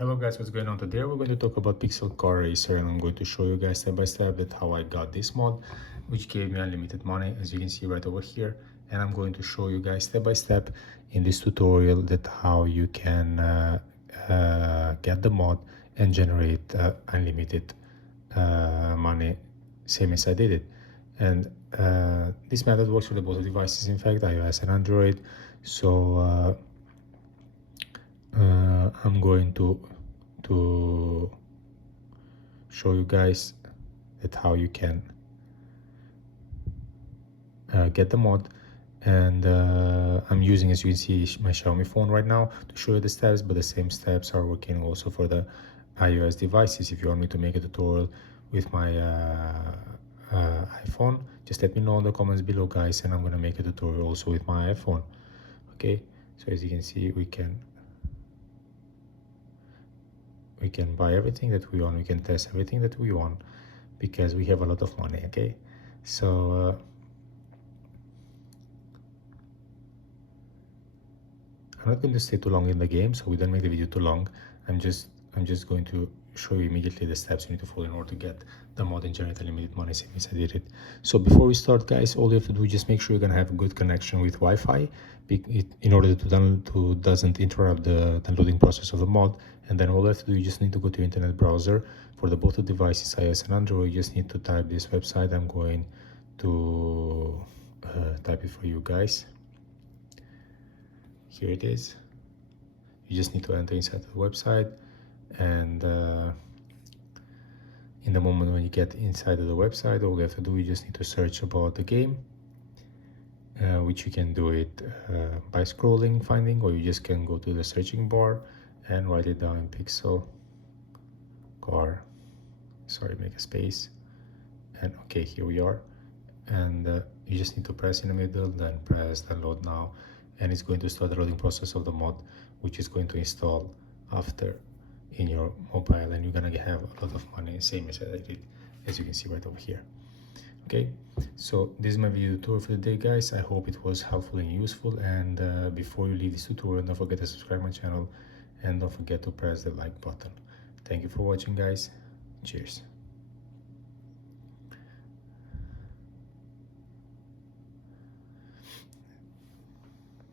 Hello guys, what's going on? Today we're going to talk about Pixel Car Racer, and I'm going to show you guys step by step that how I got this mod, which gave me unlimited money, as you can see right over here. And I'm going to show you guys step by step in this tutorial that how you can get the mod and generate unlimited money, same as I did it. And this method works for the both devices, in fact, iOS and Android. So I'm going to show you guys that how you can get the mod. And I'm using, as you can see, my Xiaomi phone right now to show you the steps, but the same steps are working also for the iOS devices. If you want me to make a tutorial with my iPhone, just let me know in the comments below, guys, and I'm gonna make a tutorial also with my iPhone. Okay, so as you can see, we can buy everything that we want, we can test everything that we want, because we have a lot of money. Okay, so I'm not going to stay too long in the game, so we don't make the video too long. I'm just going to show you immediately the steps you need to follow in order to get the mod and generate unlimited money, same as I did it. So before we start, guys, all you have to do is just make sure you're gonna have a good connection with Wi-Fi in order to doesn't interrupt the downloading process of the mod. And then all you have to do, you just need to go to your internet browser for the both devices, iOS and Android. You just need to type this website. I'm going to type it for you guys. Here it is. You just need to enter inside the website, and in the moment when you get inside of the website, all you have to do, you just need to search about the game, which you can do it by scrolling, finding, or you just can go to the searching bar and write it down in Pixel Car. Sorry, make a space, and okay, here we are. And you just need to press in the middle, then press download now, and it's going to start the loading process of the mod, which is going to install after in your mobile, and you're gonna have a lot of money, same as I did, as you can see right over here. Okay, so this is my video tutorial for the day, guys. I hope it was helpful and useful. And before you leave this tutorial, don't forget to subscribe my channel, and don't forget to press the like button. Thank you for watching, guys. Cheers.